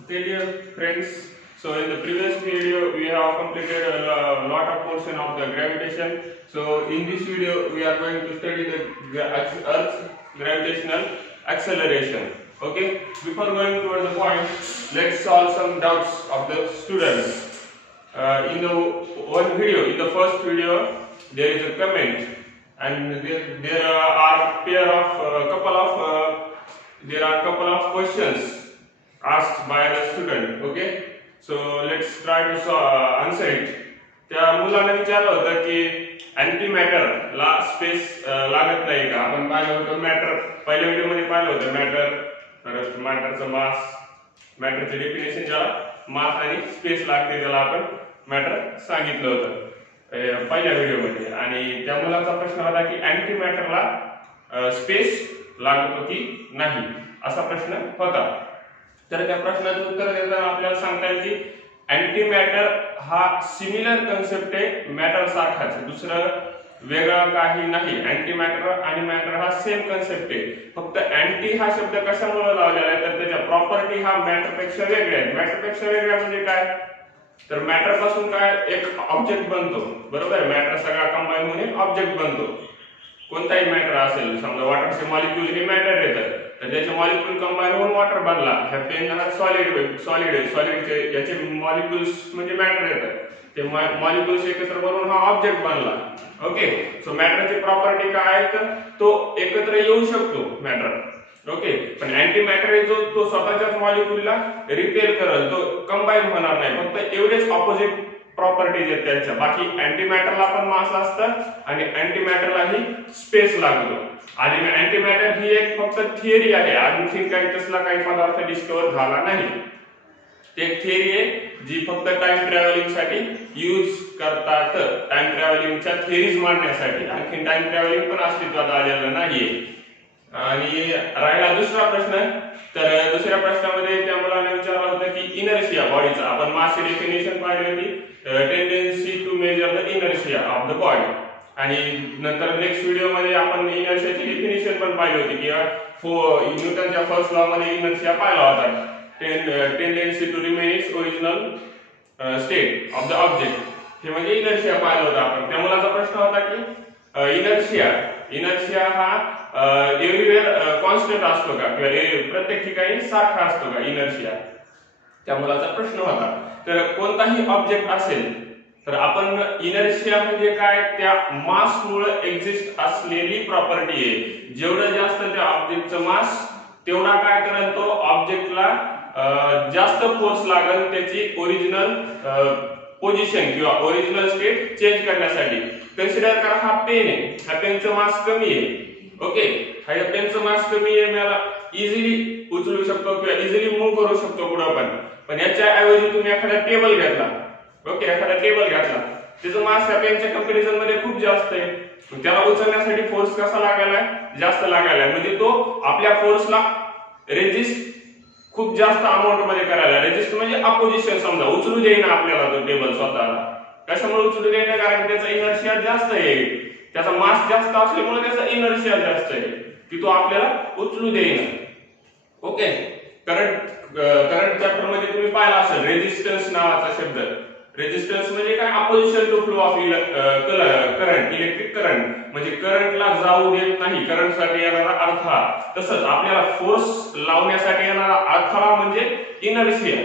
Okay, dear friends. So in the previous video, we have completed a lot of portion of the gravitation. So in this video, we are going to study the Earth's gravitational acceleration. Okay. Before going toward the point, let's solve some doubts of the students. In the in the first video, there is a comment, and there are pair of there are couple of questions asked by the student. Okay, so let's try to answer it. त्या मुलाने विचारलं होतं की anti matter ला space लागत नाही का. आपण पाहिलं होतं मॅटर पहिल्या व्हिडिओ मध्ये पाहिलं होतं मॅटर मॅटरचं मास मॅटरचे डेफिनेशन ज्याला मास आणि स्पेस लागते त्याला आपण मॅटर सांगितलं होतं पहिल्या व्हिडिओ मध्ये. आणि त्या मुलाचा प्रश्न होता की अँटी मॅटरला स्पेस लागतो की नाही असा प्रश्न होता. तर त्या प्रश्नाचं उत्तर देताना आपल्याला सांगता येईल की अँटी मॅटर हा सिमिलर कन्सेप्ट आहे मॅटर सारखाच, दुसरं वेगळं काही नाही. अँटी मॅटर आणि मॅटर हा सेम कन्सेप्ट आहे. फक्त अँटी हा शब्द कशामुळे लावलेला आहे तर त्याच्या प्रॉपर्टी हा मॅटर पेक्षा वेगळ्या आहेत. मॅटर पेक्षा वेगळ्या म्हणजे काय तर मॅटर पासून काय एक ऑब्जेक्ट बनतो, बरोबर आहे. मॅटर सगळा कंबाईन होऊन एक ऑब्जेक्ट बनतो. कोणताही मॅटर असेल, समजा वॉटरचे मॉलिक्यूल हे मॅटर येतात तर त्याचे मॉलिक्यूल कंबाईन होऊन वॉटर बनला. ह्या पेन हा सॉलिडचे याचे मॉलिक्यूल्स म्हणजे मॅटर येतात, ते मॉलिक्यूल्स एकत्र बनवून हा ऑब्जेक्ट बनला. ओके, सो मॅटरची प्रॉपर्टी काय आहे तर तो एकत्र येऊ शकतो मॅटर. ओके, पण अँटी मॅटर जो तो स्वतःच्याच मॉलिक्यूलला रिपेल करेल, तो कंबाईन होणार नाही. फक्त एवढेच ऑपोजिट प्रॉपर्टीज आहेत त्यांच्या. बाकी अँटी मॅटरला पण मास असतं आणि अँटी मॅटरलाही स्पेस लागतो. आणि अँटी मॅटर ही एक फक्त थिअरी आहे, आणखी काही तसला काही पदार्थ डिस्कवर झाला नाही. एक थिअरी आहे जी फक्त टाइम ट्रॅव्हलिंग साठी यूज करतात, टाइम ट्रॅव्हलिंगच्या थिअरीज मांडण्यासाठी. आणखी टाइम ट्रॅव्हलिंग पण अस्तित्वात आलेलं नाहीये. आणि राहिला दुसरा प्रश्न, तर दुसऱ्या प्रश्नामध्ये त्या मुलाने विचारलं होतं की इनर्शिया बॉडीचा. आपण मासची डेफिनेशन पाहिली होती, tendency to measure the inertia of the body. आणि नंतर नेक्स्ट व्हिडिओ मध्ये आपण इनर्शियाची डेफिनेशन पण पाहिली होती की न्यूटनच्या फर्स्ट लॉ मध्ये इनर्शिया पाहिला होता, tendency to remain its original state of the object. हे म्हणजे इनर्शिया पाहिलं होतं आपण. त्या मुलाचा प्रश्न होता की इनर्शिया हा एव्हरीवेअर कॉन्स्टंट असतो का किंवा प्रत्येक ठिकाणी सारखा असतो का इनर्शिया, त्या मुलाचा प्रश्न होता. तर कोणताही ऑब्जेक्ट असेल तर आपण इनर्शिया म्हणजे काय, त्या मास मुळे एक्झिस्ट असलेली प्रॉपर्टी आहे. जेवढं जास्त त्या ऑब्जेक्टचं मास तेवढा काय करेल तो ऑब्जेक्टला जास्त फोर्स लागेल त्याची ओरिजिनल पोझिशन किंवा ओरिजिनल स्टेट चेंज करण्यासाठी. कन्सिडर करा हा पेन आहे, ह्या पेनचं मास कमी आहे. ओके, ह्या पेनचं मास कमी आहे, मला इझिली उचलू शकतो किंवा इझिली मूव्ह करू शकतो पुढे. पण याच्या ऐवजी तुम्ही एखादा टेबल घेतला, ओके, एखादा टेबल घातला, त्याचं मास ह्या पेनच्या कंपॅरिझन मध्ये खूप जास्त आहे. त्याला उचलण्यासाठी फोर्स कसा लागायला, जास्त लागायला, म्हणजे तो आपल्या फोर्सला रेजिस्ट खूप जास्त अमाऊंट मध्ये करायला. रेजिस्ट म्हणजे अपोजिशन, समजा उचलू देईना आपल्याला तो टेबल स्वतःला. कशामुळे उचलू देईना, कारण त्याचा इनर्शिया जास्त आहे, त्याचा मास जास्त असल्यामुळे त्याचा इनर्शिया जास्त आहे की तो आपल्याला उचलू देईना. ओके, करंट चॅप्टर मध्ये तुम्ही पाहिला असेल रेजिस्टन्स नावाचा शब्द. रेजिस्टन्स म्हणजे काय, opposition to flow of current, electric current म्हणजे करंटला जाऊ देत नाही, करंटसाठी येणारा अडथळा. तसंच आपल्याला फोर्स लावण्यासाठी येणारा अडथळा म्हणजे इनर्शिया.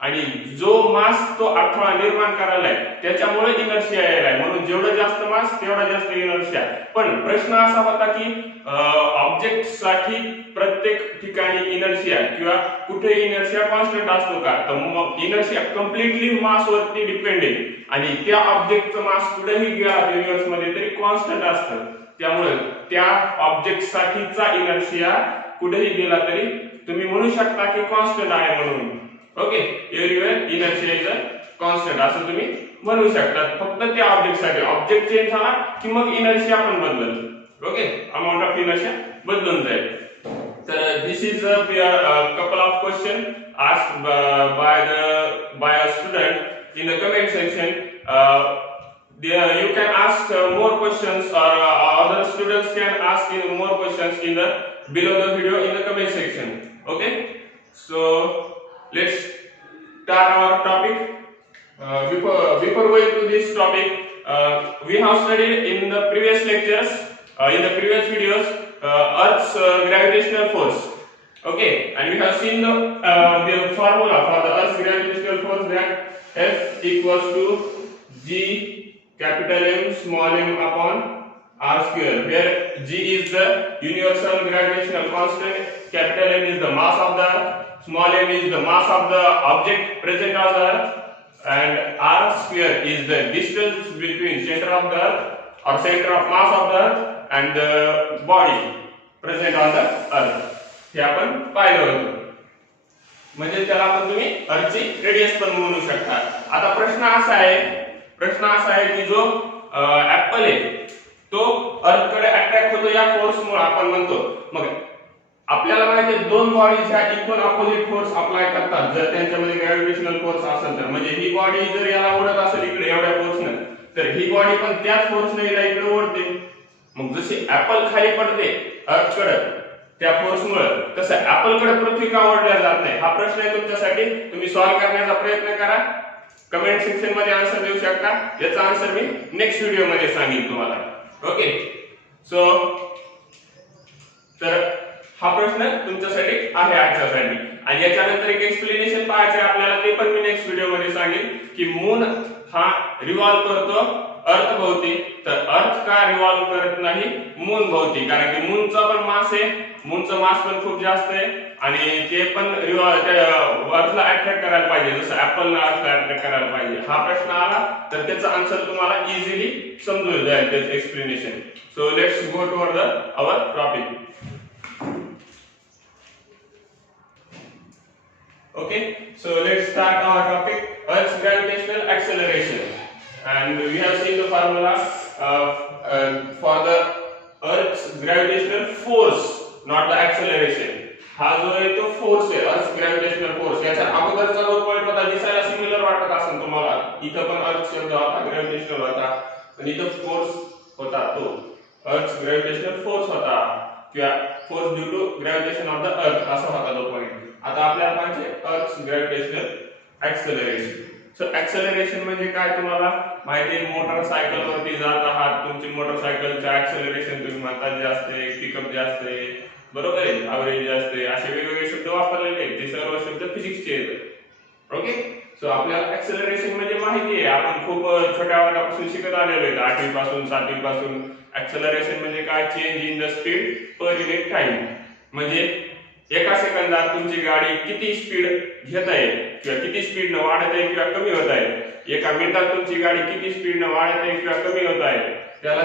आणि जो मास तो अडथळा निर्माण करायला आहे त्याच्यामुळे इनर्शिया यायला आहे. म्हणून जेवढं जास्त मास तेवढा जास्त इनर्शिया. पण प्रश्न असा होता की ऑब्जेक्ट साठी प्रत्येक ठिकाणी इनर्शिया किंवा कुठे इनर्शिया कॉन्स्टंट असतो का, तर मग इनर्शिया कम्प्लिटली मास वरती डिपेंड आहे. आणि त्या ऑब्जेक्टचं मास कुठेही गेला युनिव्हर्स मध्ये तरी कॉन्स्टंट असतं. त्यामुळे त्या ऑब्जेक्ट साठीचा इनर्शिया कुठेही गेला तरी तुम्ही म्हणू शकता की कॉन्स्टंट आहे म्हणून. Okay, everywhere inertia is a constant असं तुम्ही म्हणू शकता. फक्त त्या ऑब्जेक्ट साठी ऑब्जेक्ट चेंज झाला की मग इनर्शिया पण बदलेल. ओके, अमाउंट ऑफ इनर्शिया बदलून जाईल. तर this is a couple of question asked by a student in the comment section. You can ask more questions, or other students can ask more questions in the below the video in the comment section. Okay, so let's start our topic. Before going to this topic, we have studied in the previous lectures, in the previous videos, Earth's gravitational force. Okay, and we have seen the formula for the Earth's gravitational force, that F equals to G capital M small m upon R square, where G is the universal gravitational constant, capital M is the mass of the Earth, small m is the mass of the object present on the Earth, and R square is the distance between center of the Earth or center of mass of the Earth and the body present on the Earth. हे आपण पाहिलं होतं. म्हणजे त्याला आपण तुम्ही अर्थची radius पण म्हणू शकता. आता प्रश्न असा आहे की जो ऍपल आहे तो अर्थ कडे अट्रॅक्ट होतो या फोर्स मुळे आपण म्हणतो. मग आपल्याला माहिती आहे दोन बॉडीज ह्या इक्वल ऑपोजिट फोर्स अप्लाय करतात जर त्यांच्यामध्ये ग्रॅव्हिटेशनल फोर्स असेल तर. म्हणजे ही बॉडी जर याला ओढत असेल इकडे एवढ्या फोर्सने, तर ही बॉडी पण त्याच फोर्सने याला इकडे ओढते. मग जशी ऍपल खाली पडते अर्थ कडे त्या फोर्स मुळे, तसं ऍपल कडे पृथ्वी का ओढल्या जात नाही हा प्रश्न आहे तुमच्यासाठी. तुम्ही सॉल्व्ह करण्याचा प्रयत्न करा, कमेंट सेक्शन मध्ये आन्सर देऊ शकता. याचा आन्सर मी नेक्स्ट व्हिडिओ मध्ये सांगेन तुम्हाला. ओके, सो तर हा प्रश्न तुमच्यासाठी आहे आजच्यासाठी. आणि याच्यानंतर एक एक्सप्लेनेशन पाहायचं आहे आपल्याला, ते पण मी नेक्स्ट व्हिडिओ मध्ये सांगेन की मून हा रिव्हॉल्व करतो अर्थ भोवती, तर अर्थ का रिव्हॉल्व करत नाही मून भोवती. कारण की मूनचा पण मास आहे, मूनचं मास पण खूप जास्त आहे आणि ते पण अर्थला अट्रॅक्ट करायला पाहिजे जसं ऍपलला अर्थला अट्रॅक्ट करायला पाहिजे. हा प्रश्न आला तर त्याचा आन्सर तुम्हाला इझिली समजून जाईल त्याचं explanation. So let's go toward our topic. Okay, so let's start our topic, Earth's gravitational acceleration. And we have seen the formula for the Earth's gravitational force, not the acceleration. हा जो आहे तो force आहे, Earth's gravitational force. याच्या अगोदरचा जो point होता दिसायला सिमिलर वाटत असेल तुम्हाला, इथं पण अर्थ शब्द होता, ग्रॅव्हिटेशनल होता, आणि इथं फोर्स होता तो Earth's gravitational force होता किंवा force due to gravitation of the earth असा होता तो पॉइंट. आता आपल्याला पाहिजे Earth's gravitational acceleration. So acceleration म्हणजे काय तुम्हाला माहिती आहे, मोटरसायकल वरती जात आहात, तुमची मोटरसायकलचं ऍक्सेलरेशन तुम्ही म्हणतात जास्त आहे, पिकअप जास्त आहे, बरोबर आहे, ॲव्हरेज जास्त आहे, असे वेगवेगळे शब्द वापरलेले आहेत. ते सर्व शब्द फिजिक्सचे आहेत. ओके, सो आपल्याला ऍक्सेलरेशन म्हणजे माहिती आहे, आपण खूप छोट्या वर्गापासून शिकत आलेलो आहे, 8वी पासून 7वी पासून. ऍक्सेलरेशन म्हणजे काय, change in the speed per unit time. म्हणजे एका सेकंदात तुमची गाडी किती स्पीड घेत आहे किंवा किती स्पीडने वाढत आहे किंवा कमी होत आहे, एका मिनिटात तुमची गाडी किती स्पीडने वाढत आहे किंवा कमी होत आहे, त्याला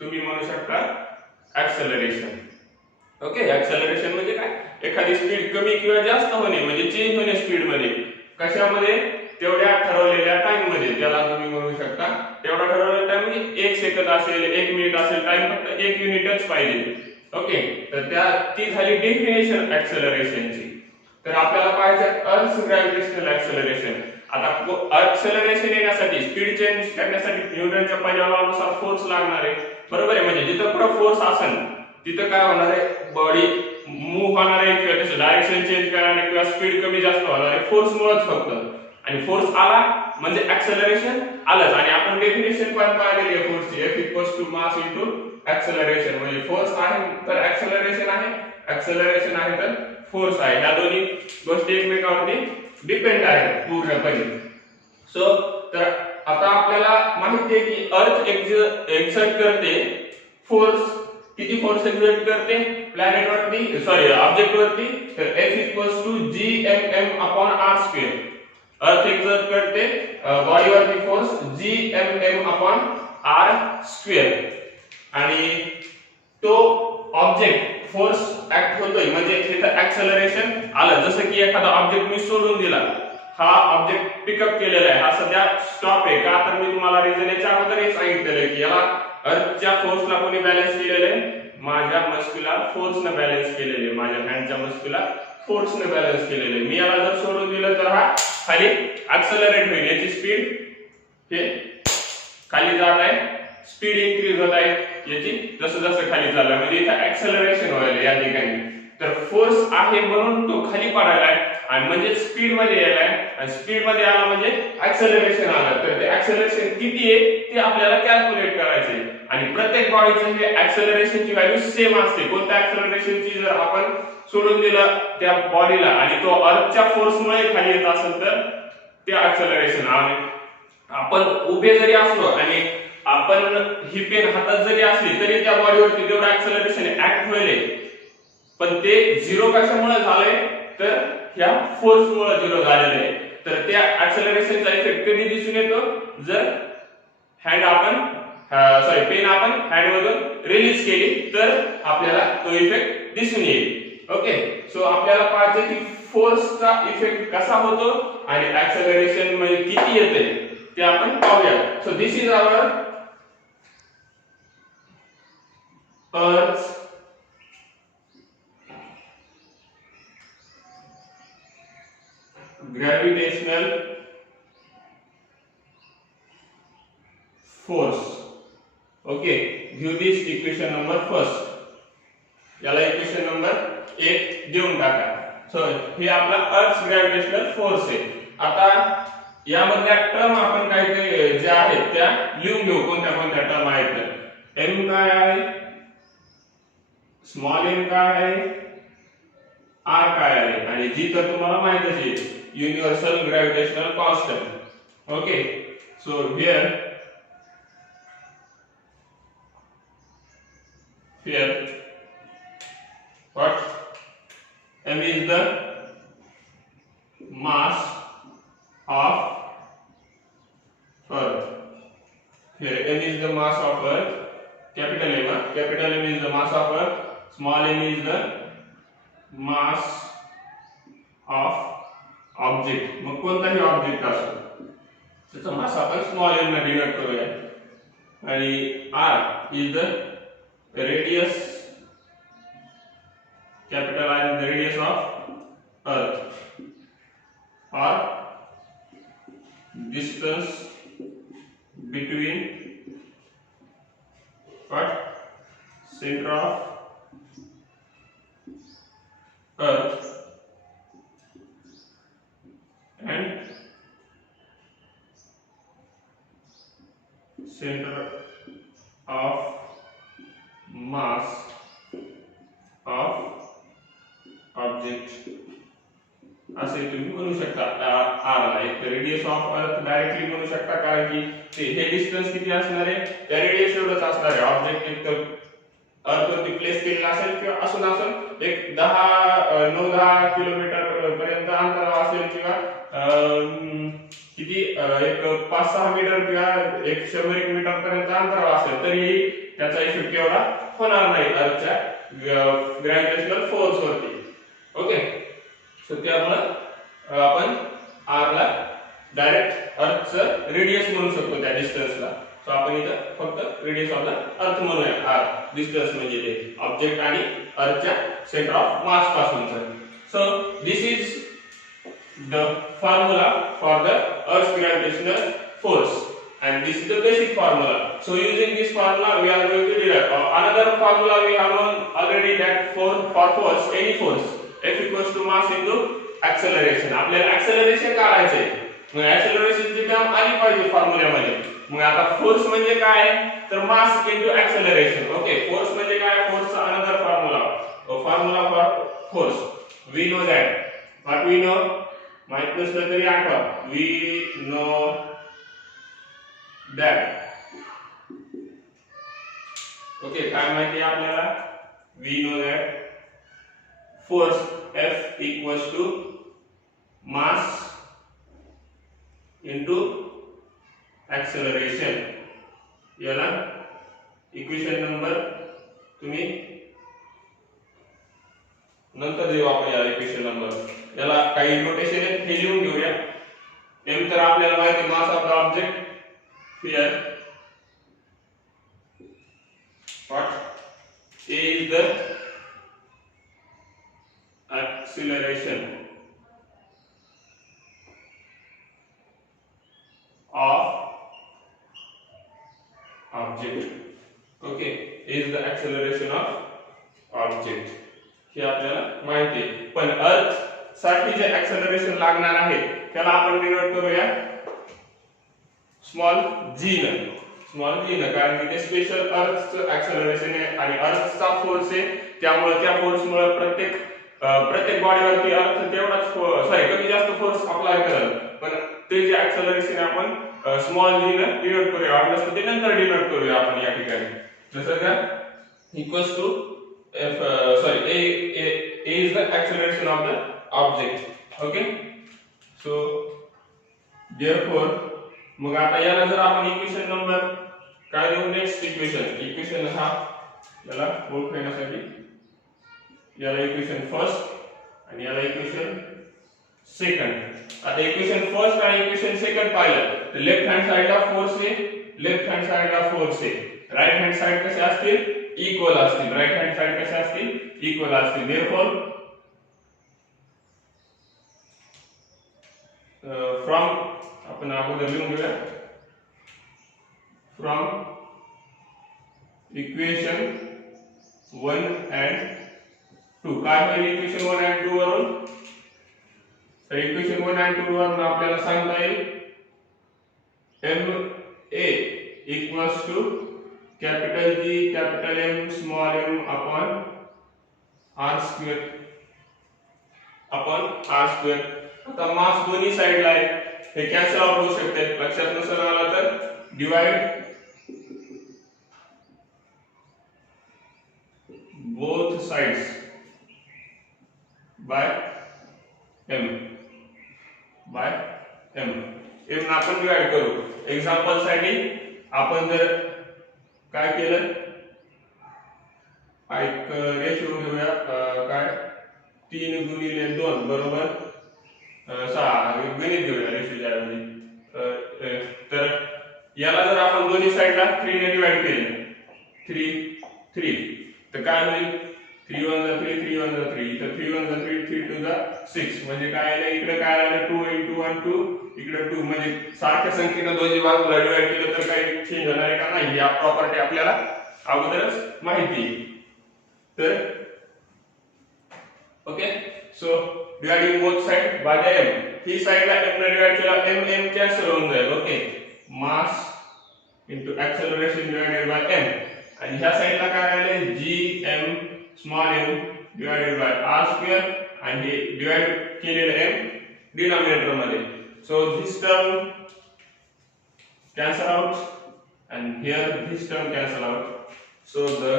तुम्ही म्हणू शकता ऍक्सेलरेशन. ओके, ऍक्सेलरेशन म्हणजे काय, एखादी स्पीड कमी किंवा जास्त होणे म्हणजे चेंज होणे स्पीड मध्ये. कशामध्ये, तेवढ्या ठरवलेल्या टाइम मध्ये, त्याला तुम्ही म्हणू शकता तेवढा ठरवलेला टाइम म्हणजे 1 सेकंद असेल, 1 मिनिट असेल, टाइम फक्त 1 युनिटच पाहिजे. ओके, तर ती झाली डेफिनेशन ऍक्सेलरेशनची. तर आपल्याला पाहिजे अर्थ्स ग्रॅव्हिटेशनल ऍक्सेलरेशन. आता ऍक्सेलरेशन येण्यासाठी, स्पीड चेंज करण्यासाठी न्यूटनच्या पहिल्या लॉनुसार फोर्स लागणार आहे, बरोबर आहे. म्हणजे जिथं पुढे फोर्स असेल तिथं काय होणार आहे, बॉडी मूव्ह होणार आहे किंवा त्याचं डायरेक्शन चेंज करणार आहे किंवा स्पीड कमी जास्त होणार आहे फोर्स मुळेच फक्त. आणि फोर्स आला म्हणजे ऍक्सेलरेशन आलंच. आणि आपण डेफिनेशन पण पाहिलेली आहे फोर्सची, F equals to mass into acceleration. म्हणजे फोर्स आहे तर ऍक्सेलरेशन आहे, ऍक्सेलरेशन आहे तर फोर्स आहे. ह्या दोन्ही गोष्टी एकमेकांवरती डिपेंड आहेत पूर्णपणे. सो तर आता आपल्याला माहिती आहे की अर्थ एक्झर्ट करते फोर्स. किती फोर्स एक्झर्ट करते प्लॅनेट वरती, सॉरी ऑब्जेक्ट वरती, तर F equals to Gmm upon R square. Earth exert करते बॉडी वरती force Gmm upon R square. आणि तो ऑब्जेक्ट फोर्स ऍक्ट होतोय म्हणजे तिथं ऍक्सेलरेशन आलं. जसं की एखादा ऑब्जेक्ट मी सोडून दिला, हा ऑब्जेक्ट पिकअप केलेला आहे, हा सध्या स्टॉप आहे का, तर मी तुम्हाला रिझन याच्या अगोदर हे सांगितलेलं आहे की याला अर्थच्या फोर्सला कोणी बॅलन्स केलेलं आहे, माझ्या मस्क्युलर फोर्सने बॅलन्स केलेले आहे, माझ्या हँडच्या मस्क्युलर फोर्सने बॅलन्स केलेले आहे. मी याला जर सोडून दिलं तर हा खाली ऍक्सेलरेट होईल, याची स्पीड हे खाली जात आहे, स्पीड इन्क्रीज होत आहे याची जसं जसं खाली चाललं, म्हणजे इथे ऍक्सेलरेशन व्हायला या ठिकाणी. तर फोर्स आहे म्हणून तो खाली पडायला आहे आणि म्हणजे स्पीड मध्ये गेलाय आणि स्पीड मध्ये आला म्हणजे ऍक्सेलरेशन आलं. तर ते ऍक्सेलरेशन किती आहे ते आपल्याला कॅल्क्युलेट करायचं आहे आणि प्रत्येक बॉडीचं हे ऍक्सेलरेशनची व्हॅल्यू सेम असते. कोणत्या ऍक्सेलरेशनची जर आपण सोडून दिलं त्या बॉडीला आणि तो अर्थच्या फोर्समुळे खाली येत असेल तर ते ऍक्सेलरेशन. आणि आपण उभे जरी असलो आणि आपण ही पेन हातात जरी असली तरी त्या बॉडीवरती तेवढं ऍक्सेलरेशन ऍक्ट होईल, पण ते झिरो कशामुळे झालंय तर ह्या फोर्स मुळे झिरो झालेलं आहे. तर त्या ऍक्सेलरेशनचा इफेक्ट कधी दिसून येतो जर हँड आपण पेन आपण हँड मधून रिलीज केली तर आपल्याला तो इफेक्ट दिसून येईल. ओके, सो आपल्याला पाहायचं की फोर्सचा इफेक्ट कसा होतो आणि ऍक्सेलरेशन म्हणजे किती येते ते आपण पाहूया. So this is our earth gravitational force. Okay, view this equation number first. याला इक्वेशन नंबर 1 देऊन टाका. सो हे आपला अर्थ ग्रॅव्हिटेशनल फोर्स आहे. आता यामधल्या टर्म आपण काय काय जे आहेत त्या लिहून घेऊ. कोणत्या कोणत्या टर्म आहेत तर m काय आहे, स्मॉल m काय आहे, r काय आहे आणि g तर तुम्हाला माहितच आहे, universal gravitational constant. Okay, so here what m is the mass of earth. Here m is the mass of earth, capital M is the mass of earth, small m is the mass of object. मग कोणताही object असो त्याचा मास आपण small m ने denote करूया आणि r is the radius, capital R is the radius of earth or distance between what center of earth and center of mass of object असे तुम्ही म्हणू शकता. r ला एक रेडियस ऑफ अर्थ डायरेक्टली म्हणू शकता कारण की ते हे डिस्टन्स किती असणार आहे त्या रेडियस एवढंच असणार आहे. ऑब्जेक्ट एक तर अर्थ वरती प्लेस केलेला असेल किंवा असून एक 9-10 किलोमीटर पर्यंत अंतरावर असेल किंवा किती एक 5-6 मीटर किंवा 100 मीटर पर्यंत अंतरावर असेल तरी त्याचा इफेक्ट एवढा होणार नाही अर्थच्या ग्रॅव्हिटेशनल फोर्स वरती. ओके, सो त्यामुळे आपण r ला डायरेक्ट अर्थचं रेडियस म्हणू शकतो त्या डिस्टन्सला. सो आपण इथं फक्त रेडियस ऑफ द अर्थ म्हणूया. r डिस्टन्स म्हणजे ते ऑब्जेक्ट आणि अर्थच्या सेंटर ऑफ मास पासूनचं. So this is the formula for the earth gravitational force and this is the basic formula. So using this formula we are going to derive another formula we have known already that for force, any force F equals to mass into acceleration. आपल्याला acceleration काढायचे. मग acceleration ची term आली पाहिजे फॉर्म्युल्यामध्ये. मग आता force म्हणजे काय तर mass into acceleration. Okay, force म्हणजे काय, फोर्सचा another formula, formula for force we know that what we know माहित नसलं तरी आठवा, we know that. ओके, काय माहिती आहे आपल्याला, we know that force F equals to mass into acceleration. याला इक्वेशन नंबर तुम्ही नंतर देऊ आपण याला इक्वेशन नंबर. याला काही नोटेशन आहे हे लिहून घेऊया. m तर आपल्याला माहिती आहे mass of the object. Here what a is the acceleration of object. Okay, a is the acceleration of object. हे आपल्याला माहिती आहे. पण अर्थ साठी जे ऍक्सेलरेशन लागणार आहे त्याला आपण डिनोट करूया स्मॉल जी न. स्मॉल जी न, कारण की ते स्पेशल अर्थचं ऍक्सेलरेशन आहे आणि अर्थचा फोर्स आहे, त्यामुळे त्या फोर्समुळे प्रत्येक बॉडीवरती अर्थ तेवढाच कमी जास्त फोर्स अप्लाय करेल, पण ते जे ऍक्सेलरेशन आपण स्मॉल जी न डिनोट करूया. वाटल्यास ते नंतर डिनोट करूया आपण या ठिकाणी. जसं का equals to A is the acceleration of the object. Okay, so therefore मग आता याला जर आपण इक्वेशन नंबर काय देऊ, नेक्स्ट इक्वेशन हा याला ओळखण्यासाठी याला इक्वेशन फर्स्ट आणि याला इक्वेशन सेकंड. आता इक्वेशन फर्स्ट आणि इक्वेशन सेकंड पाहिलं तर लेफ्ट हँड साइडला फोर्स आहे, राइट हँड साइड कसे असतील, इक्वल असतील. राइट हँड साइड कसे असतील, इक्वल असतील. देयरफॉर फ्रॉम आपण अगोदर लिहून घेऊया, फ्रॉम इक्वेशन 1 and 2 काय होईल इक्वेशन 1 and 2 वरून. तर इक्वेशन 1 and 2 वरून आपल्याला सांगता येईल MA equals to capital G capital M small m upon r square. आता मास दोन्ही साइडला आहे, हे कॅन्सल आउट होऊ शकते. लक्षात नसेल आला तर divide both sides by m m आपण डिवाइड करू. एक्झाम्पल साठी आपण जर काय केलं, एक रेशो घेऊया, काय 3 गुणिले 2 बरोबर 6 गणित घेऊया रेशोच्या ऐवजी. तर याला जर आपण दोन्ही साइडला 3 ने डिवाइड केले 3 तर काय होईल, 3 1 जा 3 3 1 जा 3, तर 3 1 जा 3 3 2 जा 6, म्हणजे काय आलं इकडे, काय आलं 2 into 1 2, इकडे 2, म्हणजे सारख्या संख्येने दोन्ही बाजूला डिवाइड केलं तर काही चेंज होणार आहे का नाही, या प्रॉपर्टी आपल्याला अगोदरच माहिती आहे. तर okay, so dividing both side by the m, ही साइडला m ने डिवाइड केला m कॅन्सल होऊन जाईल. Okay, mass into acceleration divided by m, आणि ह्या साइडला काय राहिले gm small m divided by r square, आणि हे डिवाइड केलेले m डिनॉमिनेटर मध्ये. So this term cancel out and here this term cancel out. So the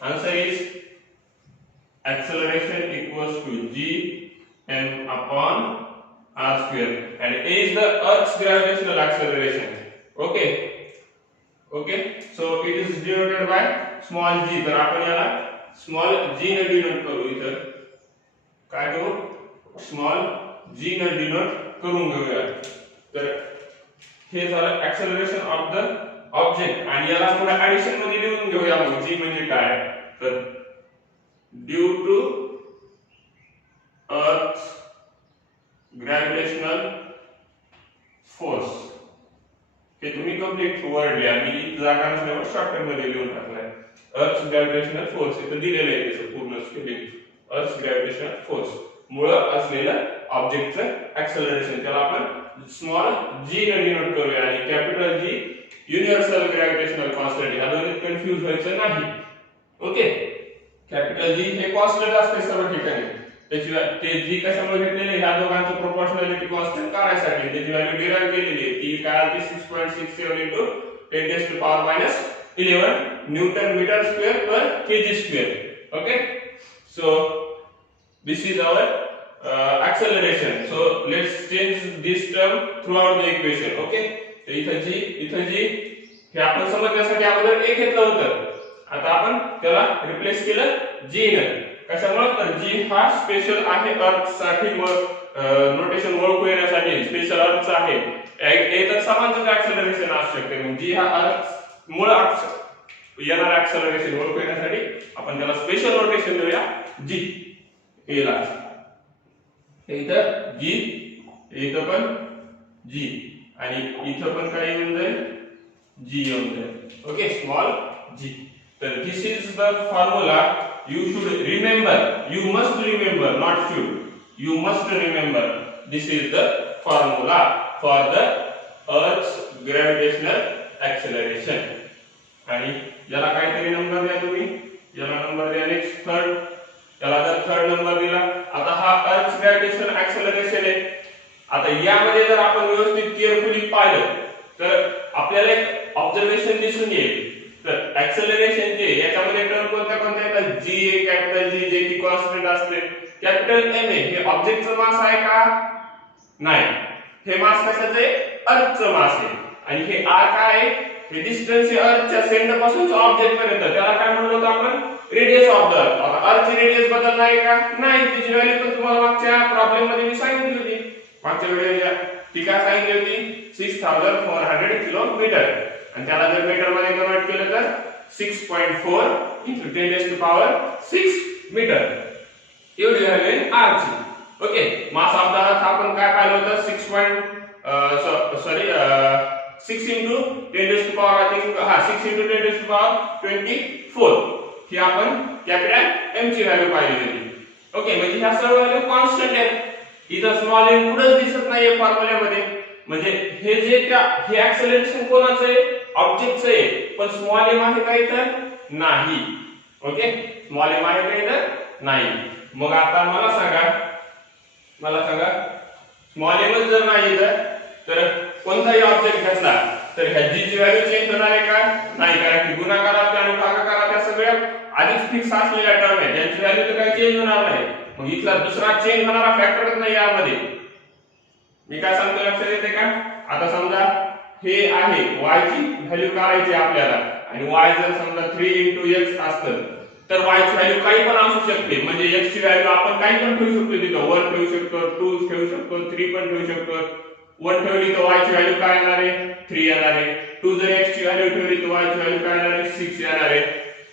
answer is acceleration equals to gm upon r square, and A is the Earth's gravitational acceleration. Okay, so it is denoted by small g. तर आपण याला small g ने denote करू. इथं काय करू, small g ने denote करून घेऊया. तर हे झालं ऍक्सेलरेशन ऑफ द ऑब्जेक्ट, आणि याला थोडा ऍडिशन मध्ये लिहून घेऊया. मग जी म्हणजे काय, तर due to earth gravitational force. हे तुम्ही कंप्लीट वर्ड लिहा, मी जागा नसल्यावर शॉर्टकट मध्ये लिहून टाकलाय. अर्थ ग्रॅव्हिटेशनल फोर्स इथं दिलेलं आहे, त्याचं पूर्ण स्पेलिंग अर्थ ग्रॅव्हिटेशनल फोर्स, मुळे असलेलं ऑब्जेक्टचं ऍक्सेलरेशन, त्याला आपण स्मॉल जी ने डिनोट करूया. आणि capital G universal gravitational constant, ह्या दोन्हीत कन्फ्यूज व्हायचं नाही. ओके, कॅपिटल जी हे कॉन्स्टंट असते सर्व ठिकाणी, त्याची ते जी कशामुळे घेतलेले, ह्या दोघांचं प्रोपोर्शनॅलिटी कॉन्स्टंट काढण्यासाठी त्याची व्हॅल्यू डिराइव्ह केलेली आहे. ती काय आली 6.67 into 10 raised to power minus 11 newton metre square per KG square. Okay, so this is our acceleration. So let's change this term throughout the equation. Okay, तर इथं जी हे आपण समजण्यासाठी अगोदर a घेतलं होतं, आता आपण त्याला रिप्लेस केलं g ने. कशामुळे, तर g हा स्पेशल आहे अर्थ साठी, नोटेशन ओळखू येण्यासाठी स्पेशल अर्थ आहे. a तर समांतर ऍक्सेलरेशन असू शकते, मग g हा अर्थ मूळ येणारा ऍक्सेलरेशन ओळखू येण्यासाठी आपण त्याला स्पेशल नोटेशन देऊया g. a ला इथं g, इथं पण g, आणि इथं पण काय येऊन जाईल, g येऊन जाईल. Okay, small g. तर this is the formula. You should remember, you must remember, not should, You must remember this is the formula for the Earth's gravitational acceleration. आणि याला काहीतरी नंबर द्या तुम्ही, याला नंबर द्या नेक्स्ट थर्ड. याला जर थर्ड नंबर दिला, आता हा अर्थ ग्रॅव्हिटेशनल ऍक्सेलरेशन आहे. आता यामध्ये जर आपण व्यवस्थित केअरफुली पाहिलं तर आपल्याला एक ऑब्झर्वेशन दिसून येईल. तर ऍक्सेलरेशन जे याच्यामध्ये टर्म कोणत्या कोणत्या येतात, जी ए कॅपिटल जी जे की कॉन्स्टंट असते, कॅपिटल एम ए हे ऑब्जेक्टचं मास आहे का, नाही, हे मास कशाचं आहे, अर्थचं मास आहे. आणि हे आर काय आहे, हे डिस्टन्स आहे अर्थच्या सेंटर पासून ऑब्जेक्ट पर्यंत, त्याला काय म्हणलो होतो आपण, रेडियस ऑफ द अर्थ. आता अर्थची रेडियस बदलणार आहे का, नाही, तिची व्हॅल्यू पण तुम्हाला मागच्या प्रॉब्लेम मध्ये मी सांगितली होती, मागच्या व्हिडिओच्या. ती काय सांगितली होती, 6400 किलोमीटर. आणि त्याला जर मीटर मध्ये कन्वर्ट केलं तर 6.4 into 10⁶ मीटर एवढी व्हॅल्यू आहे आर ची. ओके, मास ऑफ द अर्थ आपण काय पाहिलं होतं, 6 into 10⁻, आय थिंक, 6 into 10⁻24 ही आपण कॅपिटल एम ची व्हॅल्यू पाहिली होती. ओके, म्हणजे ह्या सर्व व्हॅल्यू कॉन्स्टंट आहेत. इथं स्मॉल एम कुठेच दिसत नाहीये फॉर्म्युल्यामध्ये. म्हणजे हे जे हे ऍक्सेलरेशन कोणाचं आहे, ऑब्जेक्टचं आहे, पण स्मॉल एम आहे का इथं, नाही. ओके, स्मॉल एम आहे का इथं, नाही. मग आता मला सांगा स्मॉल एम जर नाही तर कोणताही ऑब्जेक्ट घेतला तर ह्या जी ची व्हॅल्यू चेंज होणार आहे का, नाही, कारण की गुणाकारात आणि भागाकारात त्या सगळ्या आधीच फिक्स असलेल्या टर्म आहेत, त्यांची व्हॅल्यू तर काही चेंज होणार नाही. मग इथला दुसरा चेंज होणारा फॅक्टरच नाही यामध्ये. मी काय सांगतो लक्षात येते का. आता समजा हे आहे y ची व्हॅल्यू काढायची आपल्याला, आणि y जर समजा 3 into x असतं तर y ची व्हॅल्यू काही पण असू शकते. म्हणजे x ची व्हॅल्यू आपण काही पण ठेवू शकतो, तिथं 1 ठेवू शकतो, 2 ठेवू शकतो, 3 पण ठेवू शकतो. 1 ठेवली तर y ची व्हॅल्यू काय येणार आहे, 3 येणार आहे. 2 जर x ची व्हॅल्यू ठेवली तर y ची व्हॅल्यू काय येणार आहे, 6 येणार आहे.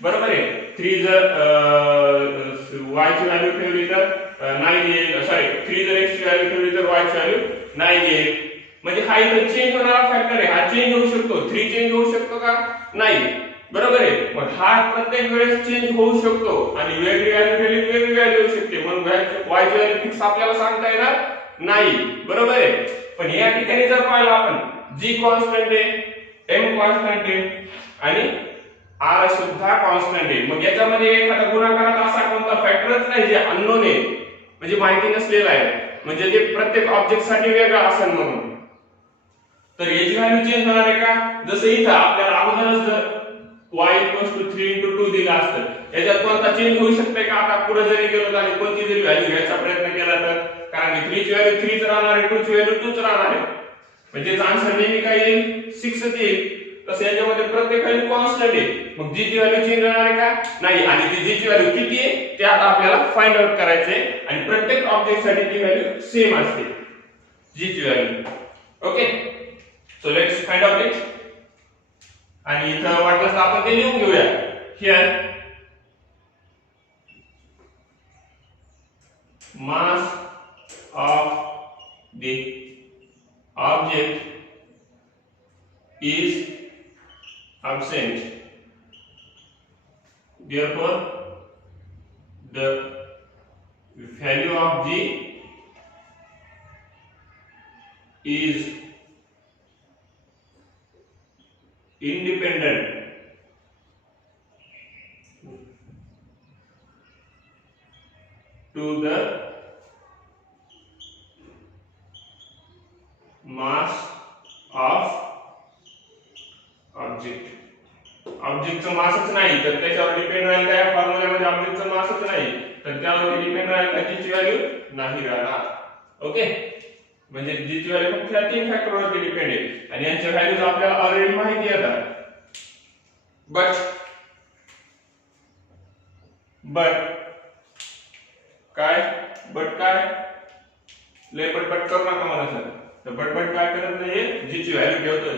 बरोबर आहे. 3 जर y ची व्हॅल्यू ठेवली तर 9 येईल. सॉरी, 3 जर x ची व्हॅल्यू ठेवली तर y ची व्हॅल्यू 9 येईल. म्हणजे हा इथं चेंज होणारा फॅक्टर आहे, हा चेंज होऊ शकतो. 3 चेंज होऊ शकतो का, नाही, बरोबर आहे. मग हा प्रत्येक वेळेस चेंज होऊ शकतो आणि वेगळी व्हॅल्यू ठेवली वेगळी व्हॅल्यू येऊ शकते. म्हणून y ची व्हॅल्यू फिक्स आपल्याला सांगता येणार नाही, बरोबर आहे. पण या ठिकाणी जर पाहिलं आपण, g कॉन्स्टंट आहे, m कॉन्स्टंट आहे आणि r सुद्धा कॉन्स्टंट आहे. मग याच्यामध्ये एखादा गुणाकारात असा कोणता फॅक्टरच नाही जे अननोन आहे, म्हणजे माहिती नसलेला आहे, म्हणजे ते प्रत्येक ऑब्जेक्ट साठी वेगळा असेल म्हणून. तर याची व्हॅल्यू चेंज होणार आहे का, जसं इथं आपल्याला अगोदरच जर y 3 into 2 दिला असतं, याच्यात कोणता चेंज होऊ शकते का, आता पुढे जरी गेलो आणि कोणती जरी व्हॅल्यू घ्यायचा प्रयत्न केला तर, कारण की 3 ची व्हॅल्यू 3 च राहणार आहे, 2 ची व्हॅल्यू 2 च राहणार आहे, म्हणजे आन्सर नेहमी काय येईल, 6 च येईल. तसं याच्यामध्ये प्रत्येक व्हॅल्यू कॉन्स्टंट आहे. मग जी ची व्हॅल्यू चेंज होणार आहे का, नाही. आणि ती जी ची व्हॅल्यू किती आहे ते आता आपल्याला फाइंड आउट करायचे आहे. आणि प्रत्येक ऑब्जेक्ट साठी ती व्हॅल्यू सेम असते, जी ची value. Okay, so let's find out it. आणि इथं वाटलं तर आपण ते लिहून घेऊया. Here mass of the object is absent, therefore the value of g is independent to the mass of object. ऑब्जेक्टचं मासच नाही तर त्याच्यावर डिपेंड राहील काय, फॉर्म्युल्यामध्ये ऑब्जेक्टचं मासच नाही तर त्यावर डिपेंड राहील का, जी ची व्हॅल्यू नाही राहणार. ओके, म्हणजे जी ची व्हॅल्यू फक्त या 3 फॅक्टरवरती डिपेंड आहे आणि यांच्या व्हॅल्यूज आपल्याला ऑलरेडी माहिती आहेत. बट काय लय बटबट करू नका मला सर. तर बटबट काय करत नाहीये, जी ची व्हॅल्यू ठेवतोय.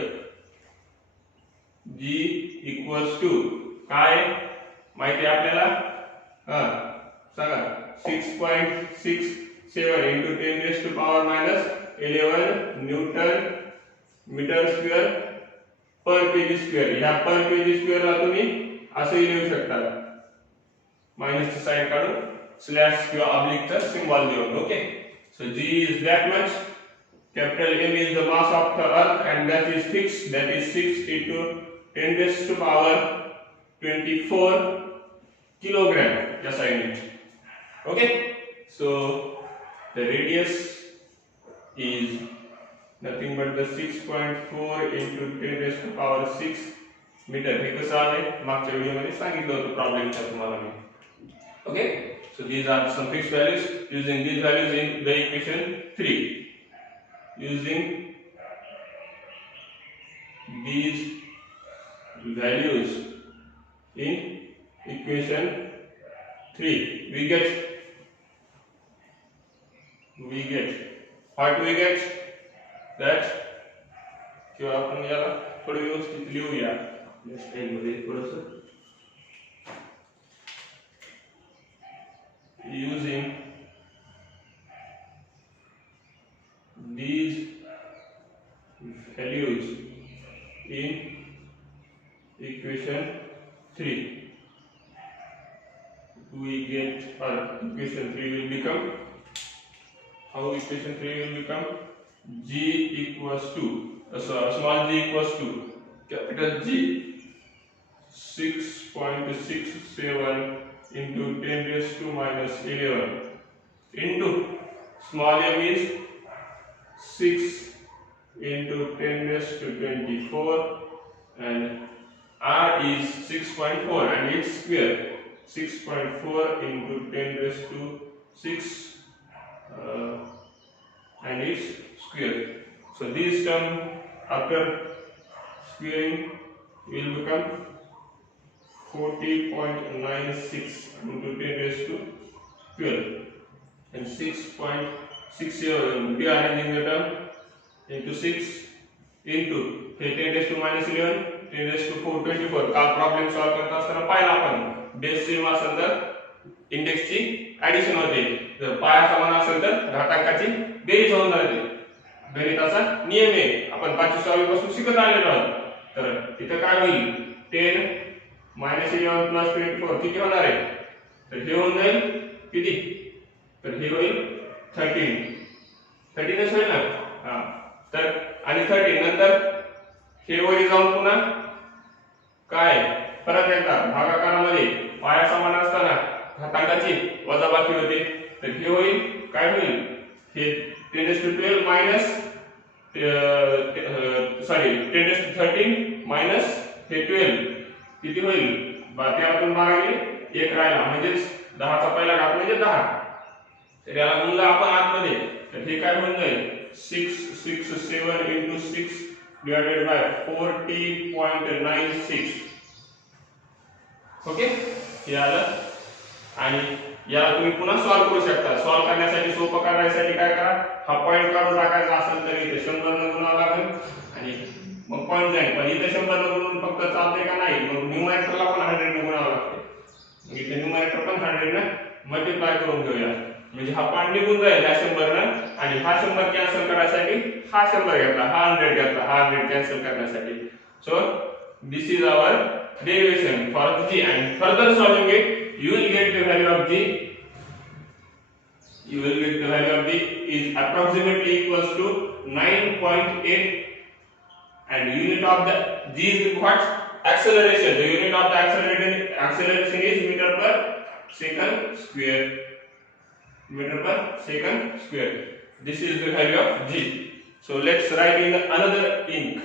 g इक्वल्स टू काय माहिती आपल्याला, सांगा, 6.67 into 10⁻11 Newton metre square per KG square. ह्या पर केजी स्क्वेअर ला तुम्ही असंही लिहू शकता, मायनसची साइन काढून स्लॅश किंवा ऑब्लिकचा सिम्बॉल देऊन. Okay, so g is that much. Capital M is the mass of the earth and that is fixed, that is 6 into 10 raised to power 24 kilogram. Just I need. Okay, so the radius is nothing but the 6.4 into 10 raised to power 6 meter. हे कसं आहे मागच्या video मध्ये सांगितलं होतं प्रॉब्लेमच्या तुम्हाला मी. Okay, so these are some fixed values. Using these values in the equation 3. Using these values in equation 3 we get what we get that किंवा आपण याला थोडं व्यवस्थित लिहूया या स्टाईल मध्ये थोडंसं. Using these values in equation 3 we get, or equation 3 will become, how equation 3 will become, g equals to small g equals to capital G 6.67 into 10 raised to minus 11 into small m is 6 into 10 raised to 24 and r is 6.4 and its square 6.4 into 10 raised to 6 and its square. So this term after squaring will become 40.96 into 10 raised to 12 and 6.67 rearranging the term into 6 into 10 raised to minus 11 10 raised to 4 24. काल problem solve करत असताना पाहिला आपण base same असेल तर इंडेक्सची addition होते, जर पाया समान असेल तर घातांकाची बेरीज होऊन जाते. गणिताचा नियम आहे, आपण 5वी पासून शिकत आलेलो आहोत. तर इथे काय होईल 10 minus 11 plus 24 किती होणार आहे, तर हे होऊन जाईल किती, तर हे होईल 13 होईल ना. हा, तर आणि 13 नंतर हे वरी जाऊन पुन्हा काय परत एकदा भागाकारामध्ये पाया समान असताना घातांकाची वजाबाकी होते, तर हे होईल काय होईल, हे 10⁻12 minus 10⁻13 minus हे 12 किती होईल, ते आपण मागले एक राहिला म्हणजे 10 चा पहिला घात म्हणजे 10, तर याला गुणला आपण आतमध्ये, तर हे काय होऊन जाईल 667 into 6 divided by 40.96. ओके, हे आलं. आणि याला तुम्ही पुन्हा सॉल्व करू शकता. सॉल्व करण्यासाठी सोपं करण्यासाठी काय करा, हा पॉइंट काढून टाकायचा असेल तर इथे 100 ने गुणावं लागेल आणि मग पॉइंट जाईल. पण इथे 100 ने गुणून फक्त चालते का नाही, मग न्यूमरेटरला पण 100 ने गुणावं लागते. इथे न्यूमरेटर पण 100 ने मल्टिप्लाय करून घेऊया, म्हणजे हा पॉइंट निघून जाईल या 100 ने, आणि हा 100 कॅन्सल करायसाठी हा 100 घेतला, हा 100 घेतला, हा 100 कॅन्सल करण्यासाठी. So this is our derivation for g, and further solving it you will get the value of g is approximately equals to 9.8, and unit of the g is what, acceleration. The unit of the acceleration is meter per second square. This is the value of g. So let's write in another ink,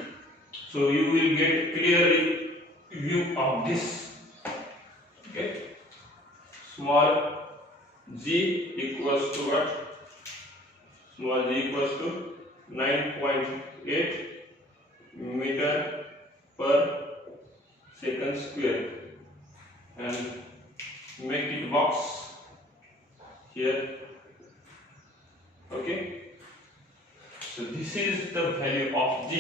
so you will get clearly view of this. Okay, small g equals to what, small g equals to 9.8 meter per second square, and make it box here. Okay, so this is the value of g,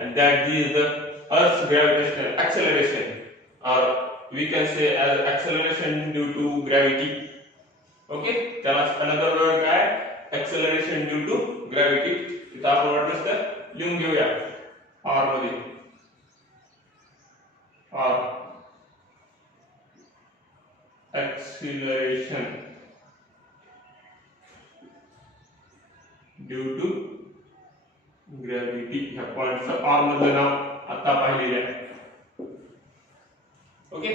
and that g is the Earth's gravitational acceleration, or we can say as acceleration due to gravity. Okay, त्याला another word काय, acceleration due to gravity. इथं आपण वाटलं तर लिहून घेऊया r मध्ये, r acceleration gravity ह्या पॉइंटचं आर मधलं नाव आता पाहिलेले आहे. Okay,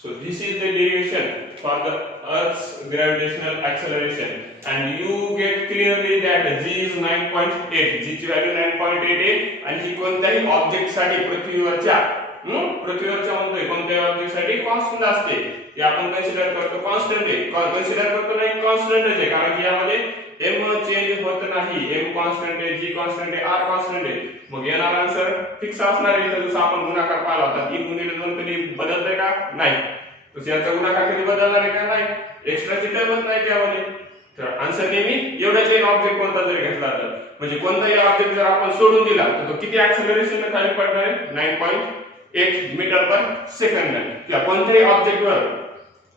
so this is the derivation for the Earth's gravitational acceleration, and you get clearly that g is 9.8. g ची व्हॅल्यू 9.8 आहे आणि ही कोणत्याही ऑब्जेक्ट साठी पृथ्वीवरच्या म्हणतोय कोणत्याही ऑब्जेक्ट साठी कॉन्स्टंट असते. हे आपण कन्सिडर करतो कॉन्स्टंट आहे, कन्सिडर करतो नाही कॉन्स्टंटच आहे, कारण की यामध्ये m चेंज होत नाही. m कॉन्स्टंट आहे, g कॉन्स्टंट आहे, r कॉन्स्टंट आहे. मग येणार आन्सर फिक्स असणार आहे. जसं आपण गुणाकार पाहिला होता 3 गुणिले 2 कधी बदलतंय का? नाही. तर याचा गुणाकार कधी बदलणार आहे का? नाही. एक्स्ट्राची टर्मच नाही त्यामध्ये. तर आन्सर नेहमी एवढाच एक ऑब्जेक्ट कोणता जरी घेतला तर म्हणजे कोणताही ऑब्जेक्ट जर आपण सोडून दिला तर तो किती ऍक्सेलरेशन खाली पडणार आहे? 9.8 मीटर पर सेकंद. या कोणत्याही ऑब्जेक्टवर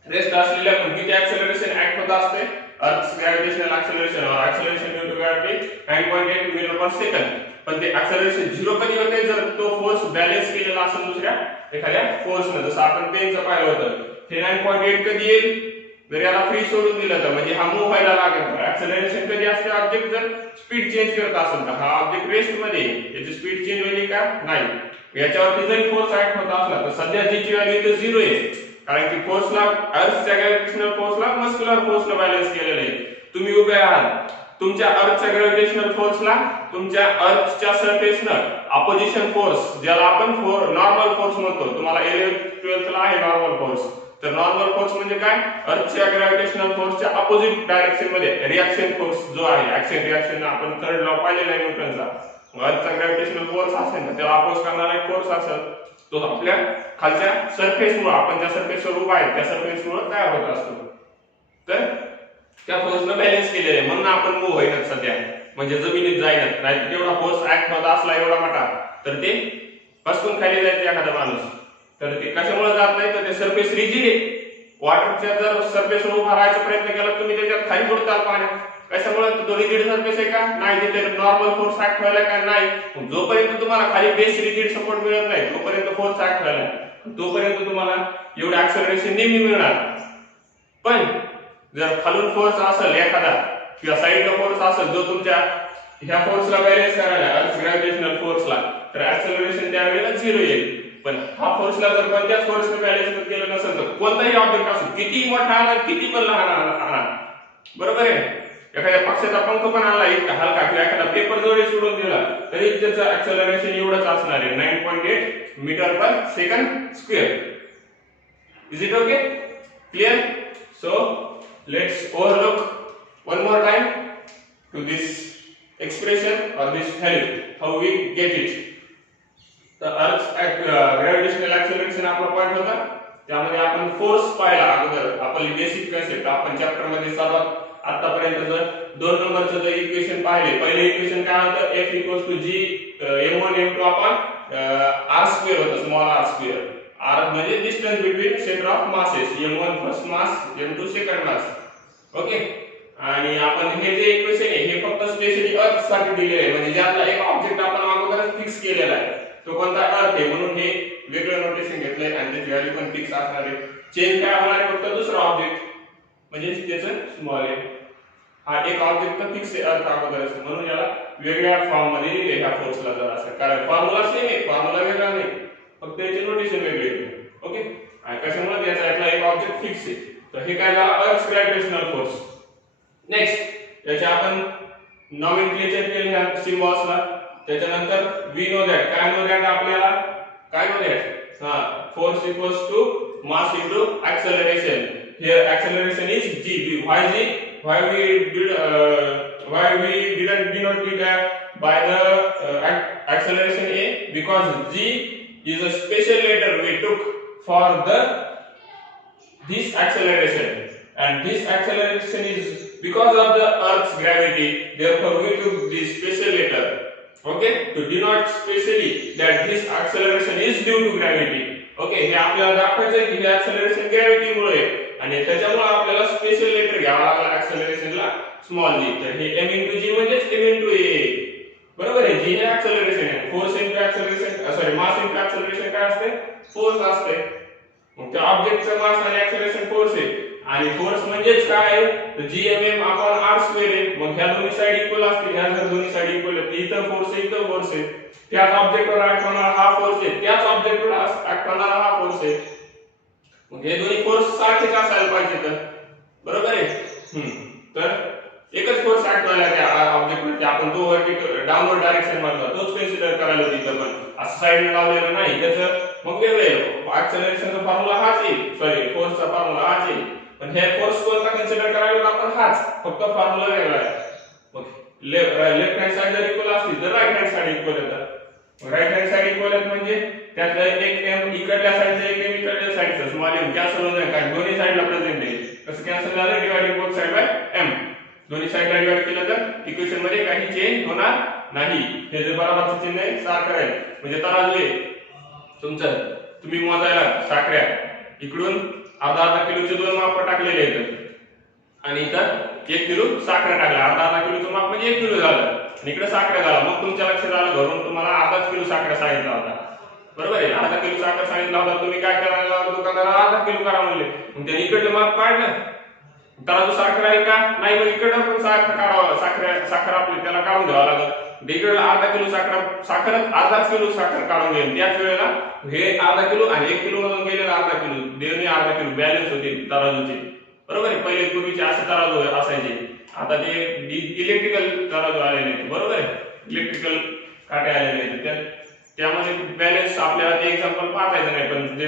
रेस्ट असलेल्या पण किती ऍक्सेलरेशन ऍक्ट होत असते? Earth's gravitational acceleration or acceleration due to gravity 9.8 metre per second. पण ते ऍक्सेलरेशन 0 कधी होते? जर तो फोर्स बॅलन्स केलेला असेल दुसऱ्या एखाद्या फोर्सने. जसं आपण पेनचं पाहिलं होतं, हे 9.8 कधी येईल? जर याला फ्री सोडून दिलं तर म्हणजे हा मूव्ह व्हायला लागेल. ऍक्सेलरेशन कधी असते? ऑब्जेक्ट जर स्पीड चेंज करत असेल तर हा ऑब्जेक्ट रेस्ट मध्ये याची स्पीड चेंज होईल का? नाही. याच्यावरती जर फोर्स ऍक्ट होत असला तर सध्या जी ची व्हॅल्यू इथे 0 आहे, कारण की फोर्सला अर्थच्या ग्रॅव्हिटेशनल फोर्सला मस्क्युलर फोर्सला बॅलन्स केलेले आहे. तुम्ही उभे आहात, तुमच्या अर्थच्या ग्रॅव्हिटेशनल फोर्सला तुमच्या अर्थच्या सरफेसनं अपोजिशन फोर्स, ज्याला आपण नॉर्मल फोर्स म्हणतो, तुम्हाला 11th 12th ला आहे नॉर्मल फोर्स. तर नॉर्मल फोर्स म्हणजे काय? अर्थच्या ग्रॅव्हिटेशनल फोर्सच्या अपोजिट डायरेक्शन मध्ये रिएक्शन फोर्स जो आहे, ऍक्शन रिएक्शन आपण थर्ड लॉ पाहिलेला आहे न्यूटनचा. अर्थचा ग्रॅव्हिटेशनल फोर्स असेल ना त्याला अपोज करणारा एक फोर्स असेल, तो आपल्या खालच्या सरफेसमुळे, आपण ज्या सरफेसवर उभा आहे त्या सरफेसमुळे तयार होत असतो. तर त्या फोर्सनं बॅलन्स केलेलं आहे म्हणून आपण मूव्ह होईना सध्या, म्हणजे जमिनीत जाईना. नाही तर तेवढा फोर्स ऍक्ट होत असला एवढा मोठा तर ते बसकून खाली जायचं एखादा माणूस. तर ते कशामुळे जात नाही? तर ते सरफेस रिजिड आहे. वॉटरच्या जर सरफेसवर उभा राहायचा प्रयत्न केला तुम्ही त्याच्यात खाली बुडताल पाण्यात. कशामुळे? तो रिजिड सरफेस आहे का? नाही. तिथे नॉर्मल फोर्स ऍक्ट व्हायला का? नाही. जोपर्यंत तुम्हाला खाली बेस रिजिड सपोर्ट मिळत नाही तोपर्यंत फोर्स ऍक्ट व्हायला, तोपर्यंत तुम्हाला एवढं ऍक्सेलरेशन नेहमी मिळणार. पण जर खालून फोर्स असेल एखादा किंवा साइडला फोर्स असेल जो तुमच्या ह्या फोर्सला बॅलन्स करायला, अर्थ ग्रॅव्हिटेशनल फोर्सला, तर ऍक्सेलरेशन त्यावेळेला 0 येईल. पण हा फोर्सला जर कोणत्याच फोर्सने बॅलन्स केलं नसेल तर कोणताही ऑब्जेक्ट असो, किती मोठा आला किती पण लहान आला, बरोबर आहे, एखाद्या पक्षाचा पंख पण आला इतका हलका किंवा एखादा पेपर जोडे सोडून दिला तरी त्याचं ऍक्सेलरेशन एवढंच असणार आहे, 9.8 metre per second square. Is it okay? Clear? So let's overlook one more time to this expression or this value, how we get it. The Earth's gravitational acceleration आपला पॉइंट होता, त्यामध्ये आपण फोर्स पाहिला अगोदर. आपली बेसिक कन्सेप्ट आपण chapter मध्ये सर्वात आतापर्यंत जर 2 नंबरचं जर इक्वेशन पाहिले, पहिले इक्वेशन काय होतं? F = g m1 m2 upon r square होतं, स्मॉल r square. r म्हणजे distance between centre of masses, m1 first mass, m2 second mass. Okay. आणि आपण हे जे इक्वेशन आहे हे फक्त स्पेशली अर्थ साठी दिलेले आहे, म्हणजे ज्यातला एक ऑब्जेक्ट आपण अगोदरच फिक्स केलेला आहे, तो कोणता? अर्थ आहे. म्हणून हे वेगळं नोटेशन घेतलंय आणि त्याची व्हॅल्यू पण फिक्स असणार आहे. चेंज काय होणार आहे? फक्त दुसरा ऑब्जेक्ट म्हणजे त्याचं स्मॉल आहे. हा एक ऑब्जेक्ट तर फिक्स आहे अर्थ अगोदरच, म्हणून याला वेगळ्या फॉर्म मध्ये लिहिले ह्या फोर्सला जर असं, कारण फॉर्म्युला सेम आहे, फॉर्म्युला वेगळा नाही, फक्त याचे नोटेशन वेगळे आहे. ओके. आणि कशामुळे त्याचा एक ऑब्जेक्ट फिक्स आहे. तर हे काय झालं? अर्थ ग्रॅव्हिटेशनल फोर्स. नेक्स्ट याचे आपण नॉमेनक्लेचर केले ह्या सिम्बॉल्सला. त्याच्यानंतर वी नो दॅट, काय नो दॅट आपल्याला? काय know that? Force equals to mass into acceleration. Here acceleration is g. why g? why we didn't denote it by the acceleration a? Because g is a special letter we took for this acceleration, and this acceleration is because of the Earth's gravity. Therefore, we took this special letter, okay, to denote specially that this acceleration is due to gravity. Okay, हे आपल्याला दाखवायचं आहे की हे acceleration gravity मुळे आहे आणि त्याच्यामुळे आपल्याला स्पेशल लेटर घ्यावा लागला acceleration स्मॉल g. तर हे m into g म्हणजे m into a, बरोबर आहे. g हे acceleration आहे, force into acceleration, sorry mass into acceleration काय असते? फोर्स असते. मग त्या ऑब्जेक्टचं मास आणि acceleration फोर्स आहे आणि फोर्स म्हणजेच काय? तर gmm upon r square आहे. मग ह्या दोन्ही साइड इक्वल असतील, ह्या जर दोन्ही साइड इक्वल आहेत इथं फोर्स आहे, इथं फोर्स आहे, त्याच ऑब्जेक्टवर ऍक्ट होणारा हा फोर्स आहे, त्याच ऑब्जेक्टवर ऍक्ट होणारा हा फोर्स आहे. मग हे दोन्ही फोर्स सारखेच असायला पाहिजे तर बरोबर आहे. तर एकच फोर्स ऍक्ट व्हायला त्या ऑब्जेक्टवरती, आपण तो वर्टिकल डाऊनवर्ड डायरेक्शन मधला तोच कन्सिडर करायला तिथं पण असं साइडने लावलेलं नाही. त्याचं मग वेगळं येईल, ऍक्सेलरेशनचा फॉर्म्युला हाच येईल, सॉरी फोर्सचा फॉर्म्युला हाच येईल, पण हे फोर्स कोणता कन्सिडर करायला आपण हाच, फक्त फॉर्म्युला वेगळा आहे. मग लेफ्ट हँड साइड जर इक्वल असली तर राईट हँड साइड इक्वल येतात. राईट हँड साइड इक्वल आहेत म्हणजे त्यातलं एक एम इकडल्या साइडचं एक एम इकडल्या साइडचं स्मॉल एम कॅन्सल होऊन जाईल, कारण दोन्ही साइडला प्रेझेंट आहे. कसं कॅन्सल झालं, dividing both side by M, दोन्ही साइडला डिवाइड केलं तर इक्वेशन मध्ये काही चेंज होणार नाही. हे जे बरोबरचं चिन्ह आहे सारखं राहील, म्हणजे तराजू आहे तुमचं, तुम्ही मोजायला साखऱ्या इकडून अर्धा किलोचे 2 माप टाकलेले आहेत आणि इथं 1 किलो साखर टाकला, अर्धा किलोचं माप म्हणजे 1 किलो झालं आणि इकडे साखर झाला. मग तुमच्या लक्षात आलं घरून तुम्हाला अर्धा किलो साखर सांगितला होता, बरोबर आहे, अर्धा किलो साखर सांगितला होता, तुम्ही काय करायला दुकानदाराला अर्धा किलो करा म्हणले, मग त्याने इकडलं माप काढलं, तराजू साखर आहे का नाही, मग इकडं पण साखर काढावं, साखर आपली त्याला काढून घ्यावं लागेल, इकडे अर्धा किलो साखर अर्धा किलो साखर काढून घेईल, त्याच वेळेला हे अर्धा किलो आणि 1 किलो मधून गेलेला अर्धा किलो दोन्ही अर्धा किलो बॅलन्स होते तराजूचे, बरोबर आहे. पहिले पूर्वीचे असे तराजू असायचे, आता ते इलेक्ट्रिकल तराजू आलेले आहेत, बरोबर आहे, इलेक्ट्रिकल काटे आलेले आहेत, त्यामध्ये बॅलन्स आपल्याला ते एक्झाम्पल पाहायचं नाही, पण जे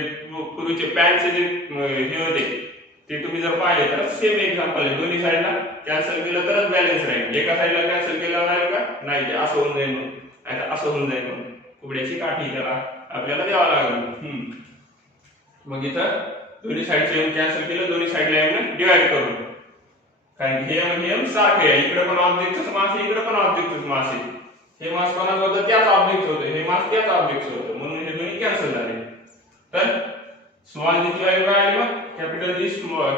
पूर्वीचे पॅनचे जे हे होते ते तुम्ही जर पाहिले तर सेम एक्झाम्पल आहे, दोन्ही साइडला कॅन्सल केलं तरच बॅलन्स राहील, एका साइडला कॅन्सल केलं राहील का नाही, ते असं होऊन जाईल, मग असं होऊन जाईल, मग कुबड्याची काठी त्याला आपल्याला द्यावा लागेल. मग इथं दोन्ही साइडचे एम कॅन्सल केलं, दोन्ही साइडला एम डिवाइड करून, कारण हे एम सारखे आहे, इकडे पण ऑब्जेक्टच मास आहे, इकडे पण ऑब्जेक्टच मास आहे, हे मास कोणाचं होतं त्याच ऑब्जेक्ट होतं, हे मास त्याच ऑब्जेक्टचं होतं, म्हणून हे दोन्ही कॅन्सल झाले. तर स्मॉल जी ची व्हॅल्यू काय आली, मग capital G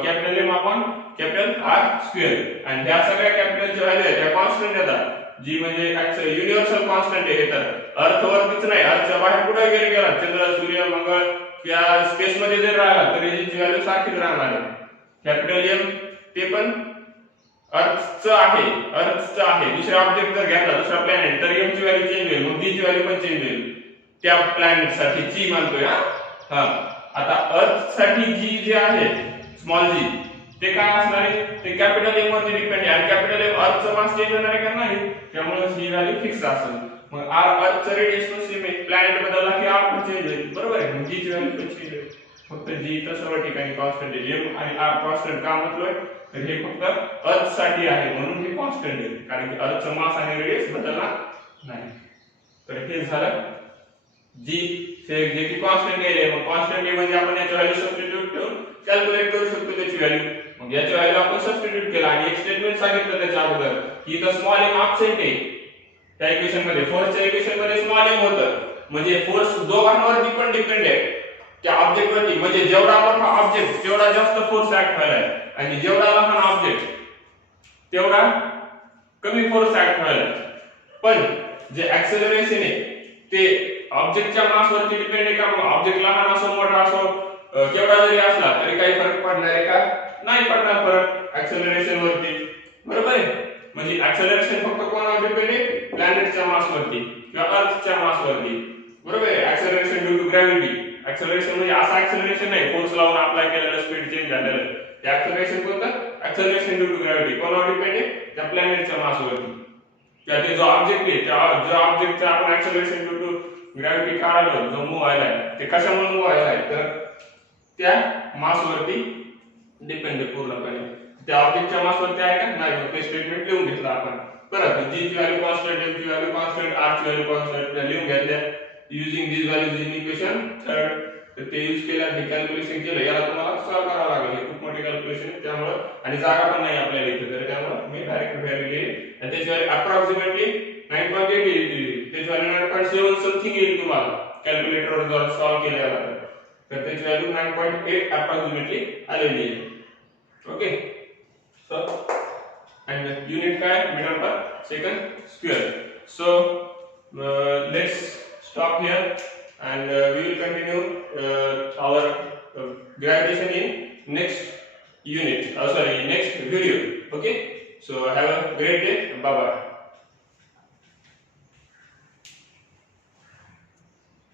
capital M upon capital R square, आणि ह्या सगळ्या कॅपिटलच्या व्हॅल्यू आहेत त्या कॉन्स्टंट येतात, जी म्हणजे युनिव्हर्सल कॉन्स्टंट आहे. तर अर्थवरतीच नाही, अर्थच्या बाहेर कुठे गेला चंद्र सूर्य मंगळ या स्पेस मध्ये जर राहिला तरी जी व्हॅल्यू सारखीच राहणार आहे. कॅपिटल एम ते पण अर्थचं आहे, दुसऱ्या ऑब्जेक्ट जर घेतला दुसरा प्लॅनेट तर एम ची व्हॅल्यू चेंज होईल, मग डी ची व्हॅल्यू पण चेंज होईल त्या प्लॅनेट साठी, जी मानतोय हा. आता अर्थ साठी जी जे आहे स्मॉल जी ते काय असणार आहे, ते कॅपिटल एम वरती डिपेंड आहे, आणि कॅपिटल एम अर्थचं मास चेंज होणार आहे का नाही, त्यामुळे ही व्हॅल्यू फिक्स असेल. मग आर अर्थचं रेडियस पण सेम आहे, प्लॅनेट बदलला की आर पण चेंज होईल, बरोबर आहे, मग जी ची व्हॅल्यू पण चेंज होईल. फक्त जी इथं सर्व ठिकाणी कॉन्स्टंट आहे, एम आणि आर कॉन्स्टंट का म्हटलोय तर हे फक्त अर्थ साठी आहे म्हणून हे कॉन्स्टंट आहे, कारण की अर्थचं मास आणि रेडियस बदलणार नाही. तर हे झालं जी जे की कॉन्स्टंट आहे, मग कॉन्स्टंट म्हणजे आपण याची व्हॅल्यू सबस्टिट्यूट ठेवून कॅल्क्युलेट करू शकतो त्याची व्हॅल्यू. मग याची व्हॅल्यू आपण सबस्टिट्यूट केला आणि एक स्टेटमेंट सांगितलं त्याच्या अगोदर की इथं स्मॉल एम ऍब्सेंट आहे त्या इक्वेशन मध्ये, फोर्सच्या इक्वेशन मध्ये स्मॉल एम होतं, म्हणजे फोर्स दोघांवरती पण डिपेंड आहे त्या ऑब्जेक्ट वरती, म्हणजे जेवढा मोठा ऑब्जेक्ट तेवढा जास्त फोर्स ऍक्ट व्हायला आहे, आणि जेवढा लहान ऑब्जेक्ट तेवढा कमी फोर्स ऍक्ट व्हायला. पण जे ऍक्सेलरेशन आहे ते ऑब्जेक्टच्या मास वरती डिपेंड आहे का, मग ऑब्जेक्ट लहान असो मोठा असो केवढा जरी असला तरी काही फरक पडणार आहे का, नाही पडणार फरक ऍक्सेलरेशन वरती, बरोबर आहे. म्हणजे ऍक्सेलरेशन फक्त कोणावर डिपेंड आहे, प्लॅनेटच्या मास वरती किंवा अर्थच्या मास वरती, बरोबर आहे. Acceleration due to gravity, acceleration म्हणजे असं ऍक्सेलरेशन नाही फोर्स लावून अप्लाय केलेलं स्पीड चेंज झालेलं, ते ऍक्सेलरेशन कोणतं, ऍक्सेलरेशन ड्यू टू ग्रॅव्हिटी कोणावर डिपेंड आहे, त्या प्लॅनेटच्या मास वरती, किंवा ते जो ऑब्जेक्ट आहे त्या ऑब्जेक्टचं आपण ऍक्सेलरेशन ड्यू टू ग्रॅव्हिटी काढलं जो मूव्ह व्हायला आहे ते कशामुळे मूव्ह व्हायला आहे, तर त्या मास वरती डिपेंड आहे पूर्णपणे, त्या ऑब्जेक्टच्या मास वरती आहे का नाही, मग ते स्टेटमेंट लिहून घेतलं आपण. परत जी ची व्हॅल्यू कॉन्स्टंट, एम ची व्हॅल्यू कॉन्स्टंट, आर ची व्हॅल्यू कॉन्स्टंट लिहून घेतल्या using this values in equation third. तर ते यूज केलं, हे कॅल्क्युलेशन केलं, याला तुम्हाला सॉल्व करावं लागेल, हे खूप मोठी कॅल्क्युलेशन आहे त्यामुळे, आणि जागा पण नाही आपल्याला इथे, तर त्यामुळे मी डायरेक्ट व्हॅल्यू लिहिली आणि त्याची व्हॅल्यू अप्रॉक्सिमेटली 9.8 येईल, त्याची व्हॅल्यू 9.7 समथिंग येईल तुम्हाला कॅल्क्युलेटरवर जर सॉल्व केल्याला तर त्याची व्हॅल्यू 9.8 अप्रॉक्सिमेटली आलेली आहे. ओके, सो and unit काय meter per second square. So let's stop here.